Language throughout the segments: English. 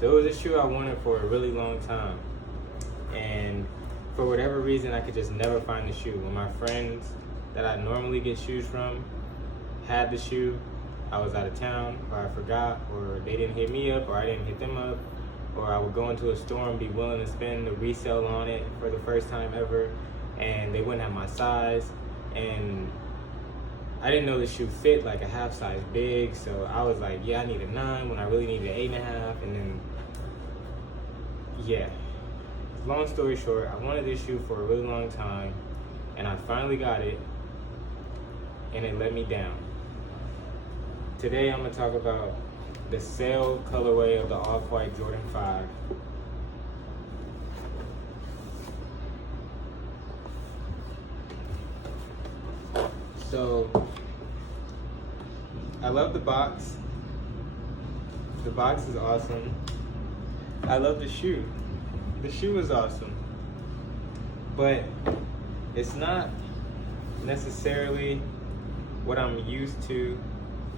So it was a shoe I wanted for a really long time. And for whatever reason, I could just never find the shoe. When my friends that I normally get shoes from had the shoe, I was out of town, or I forgot, or they didn't hit me up, or I didn't hit them up, or I would go into a store and be willing to spend the resale on it for the first time ever, and they wouldn't have my size, and I didn't know the shoe fit like a half size big, so I was like, yeah, I need a 9 when I really needed an 8.5, and then, yeah. Long story short, I wanted this shoe for a really long time, and I finally got it, and it let me down. Today I'm gonna talk about the sale colorway of the Off-White Jordan 5. So, I love the box. The box is awesome. I love the shoe. The shoe is awesome. But it's not necessarily what I'm used to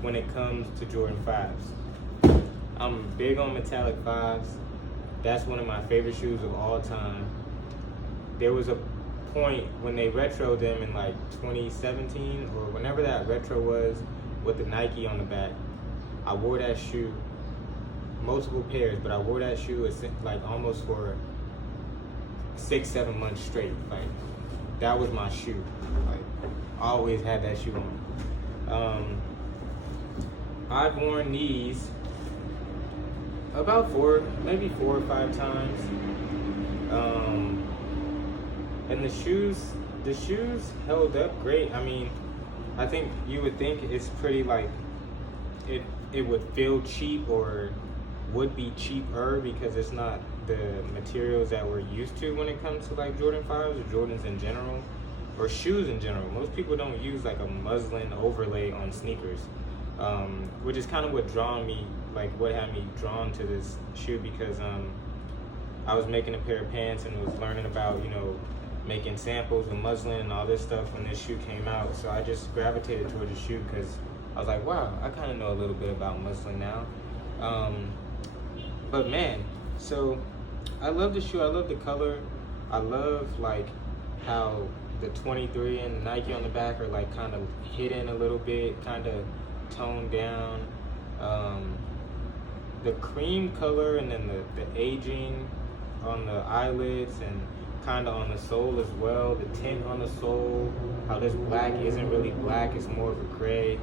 when it comes to Jordan 5s. I'm big on metallic 5s. That's one of my favorite shoes of all time. There was a point when they retroed them in like 2017 or whenever that retro was with the Nike on the back. I wore that shoe, multiple pairs, but I wore that shoe like almost for 6-7 months straight. Like that was my shoe. Like I always had that shoe on. I've worn these about maybe 4 or 5 times. And the shoes held up great. I mean, I think you would think it's pretty like, it would feel cheap or would be cheaper because it's not the materials that we're used to when it comes to like Jordan 5s or Jordans in general, or shoes in general. Most people don't use like a muslin overlay on sneakers, which is kind of what what had me drawn to this shoe, because I was making a pair of pants and was learning about, making samples with muslin and all this stuff when this shoe came out. So I just gravitated towards the shoe because I was like, wow, I kind of know a little bit about muslin now. But man, so I love the shoe. I love the color. I love like how the 23 and Nike on the back are like kind of hidden a little bit, kind of toned down. The cream color and then the aging on the eyelets and kind of on the sole as well. The tint on the sole, how this black isn't really black, it's more of a gray.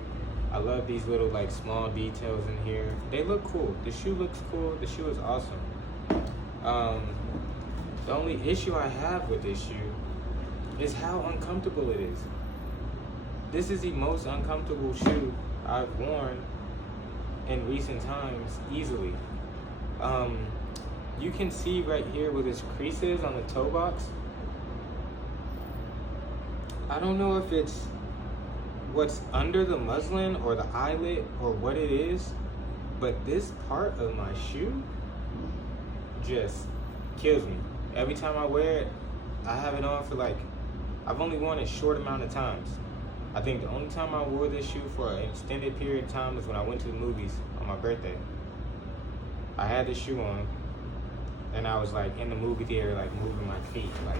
I love these little like small details in here. They look cool. The shoe looks cool. The shoe is awesome. The only issue I have with this shoe is how uncomfortable it is. This is the most uncomfortable shoe I've worn in recent times, easily. You can see right here where this crease is on the toe box. I don't know if it's what's under the muslin or the eyelet or what it is, but this part of my shoe just kills me. Every time I wear it, I have it on for like, I've only worn it a short amount of times. I think the only time I wore this shoe for an extended period of time was when I went to the movies on my birthday. I had this shoe on, and I was like in the movie theater, like moving my feet, like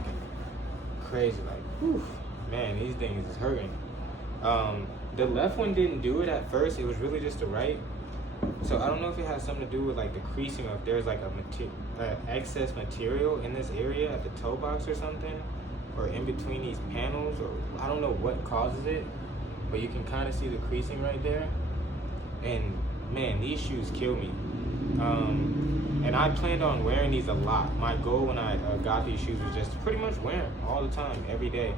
crazy, like, whew, man, these things is hurting. The left one didn't do it at first. It was really just the right. So I don't know if it has something to do with like the creasing, or if there's like excess material in this area at the toe box or something, or in between these panels, or I don't know what causes it, but you can kind of see the creasing right there. And man, these shoes kill me. And I planned on wearing these a lot. My goal when I got these shoes was just to pretty much wear them all the time, every day.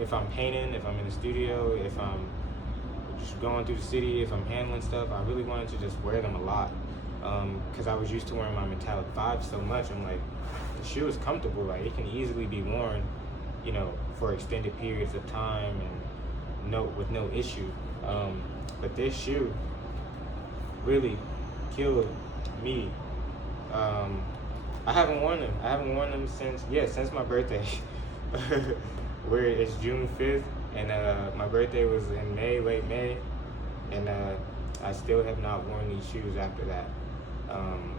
If I'm painting, if I'm in the studio, if I'm just going through the city, if I'm handling stuff, I really wanted to just wear them a lot. Because I was used to wearing my metallic 5 so much. I'm like, the shoe is comfortable. Like, it can easily be worn, for extended periods of time and with no issue. But this shoe really killed me. I haven't worn them. I haven't worn them since my birthday. Where it's June 5th, and my birthday was in May, late May, and I still have not worn these shoes after that. Um,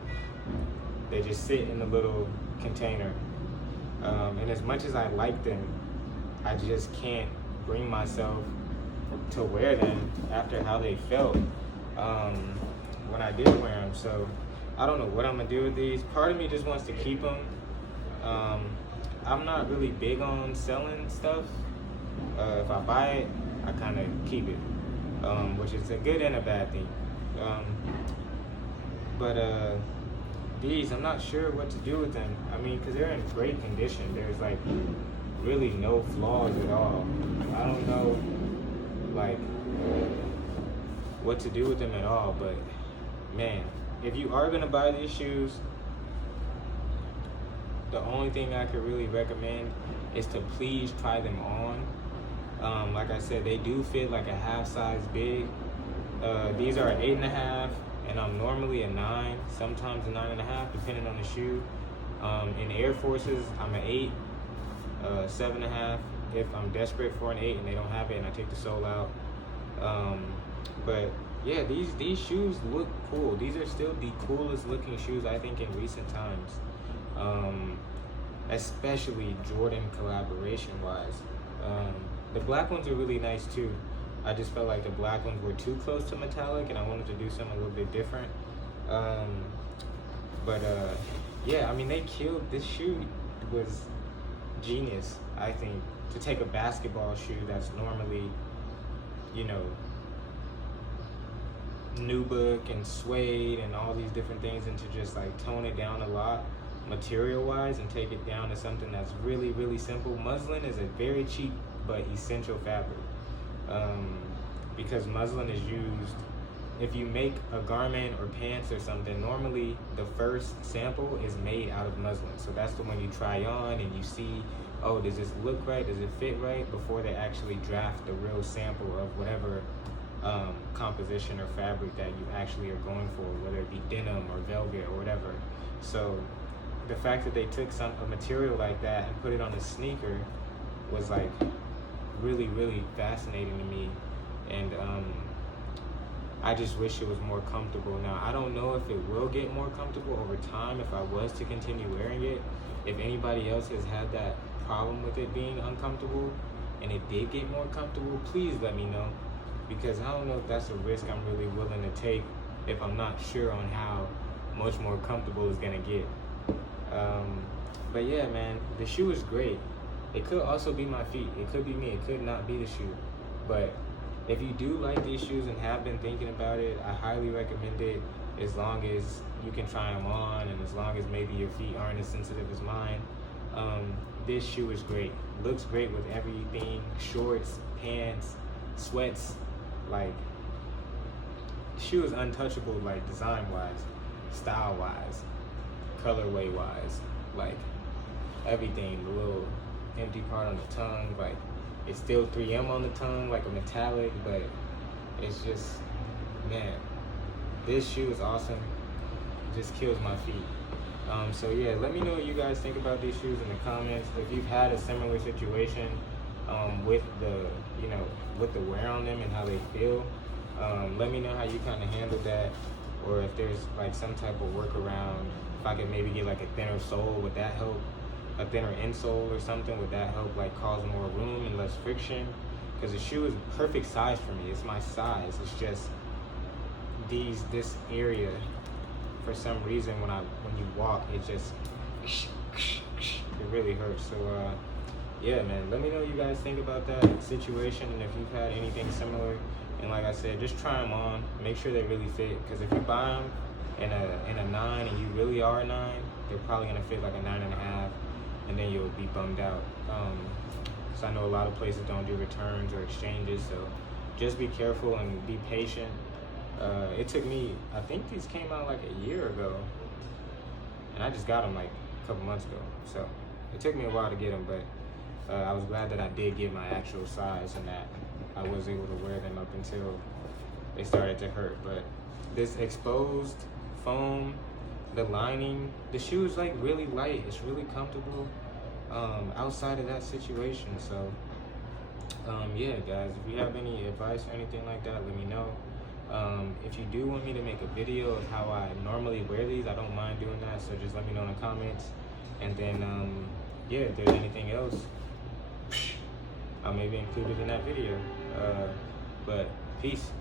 they just sit in a little container. And as much as I like them, I just can't bring myself to wear them after how they felt when I did wear them. So I don't know what I'm gonna do with these. Part of me just wants to keep them. I'm not really big on selling stuff. If I buy it, I kind of keep it, which is a good and a bad thing. But these, I'm not sure what to do with them. I mean, because they're in great condition. There's like really no flaws at all. I don't know like what to do with them at all, but man, if you are gonna buy these shoes, the only thing I could really recommend is to please try them on. Like I said, they do fit like a half size big. These are an 8.5, and I'm normally a 9, sometimes a 9.5, depending on the shoe. In Air Forces, I'm an 8, 7.5 if I'm desperate for an 8 and they don't have it and I take the sole out. But yeah, these shoes look cool. These are still the coolest looking shoes I think in recent times, especially Jordan collaboration wise. The black ones are really nice too. I just felt like the black ones were too close to metallic and I wanted to do something a little bit different. Yeah, I mean, they killed. This shoe was genius, I think, to take a basketball shoe that's normally, you know, nubuck and suede and all these different things, and to just like tone it down a lot material wise and take it down to something that's really, really simple. Muslin is a very cheap but essential fabric, because muslin is used, if you make a garment or pants or something, normally the first sample is made out of muslin. So that's the one you try on and you see, oh, does this look right? Does it fit right? Before they actually draft the real sample of whatever composition or fabric that you actually are going for, whether it be denim or velvet or whatever. So the fact that they took a material like that and put it on a sneaker was like really, really fascinating to me. And I just wish it was more comfortable. Now, I don't know if it will get more comfortable over time if I was to continue wearing it. If anybody else has had that problem with it being uncomfortable and it did get more comfortable, please let me know, because I don't know if that's a risk I'm really willing to take if I'm not sure on how much more comfortable it's gonna get. But yeah, man, the shoe is great. It could also be my feet. It could be me. It could not be the shoe. But if you do like these shoes and have been thinking about it, I highly recommend it, as long as you can try them on and as long as maybe your feet aren't as sensitive as mine. This shoe is great. Looks great with everything: shorts, pants, sweats. Like, the shoe is untouchable, like design-wise, style-wise, colorway-wise, like everything. The little empty part on the tongue, like, it's still 3M on the tongue, like a metallic, but it's just, man, this shoe is awesome. It just kills my feet. So yeah, let me know what you guys think about these shoes in the comments. If you've had a similar situation with the, with the wear on them and how they feel, let me know how you kind of handled that, or if there's like some type of workaround. If I could maybe get like a thinner sole, would that help? A thinner insole or something, would that help like cause more room and less friction? Because the shoe is perfect size for me. It's my size. It's just this area, for some reason, when you walk, it just it really hurts. So yeah, man, let me know what you guys think about that situation, and if you've had anything similar. And like I said, just try them on, make sure they really fit, because if you buy them in a 9 and you really are a 9, they're probably gonna fit like a 9.5, and then you'll be bummed out. So I know a lot of places don't do returns or exchanges, so just be careful and be patient. It took me, I think these came out like a year ago, and I just got them like a couple months ago. So it took me a while to get them, but I was glad that I did get my actual size and that I was able to wear them up until they started to hurt. But this exposed foam, the lining, the shoe is like really light. It's really comfortable outside of that situation. So yeah, guys, if you have any advice or anything like that, let me know. If you do want me to make a video of how I normally wear these, I don't mind doing that. So just let me know in the comments. And then, yeah, if there's anything else, I'll maybe include it in that video. But peace.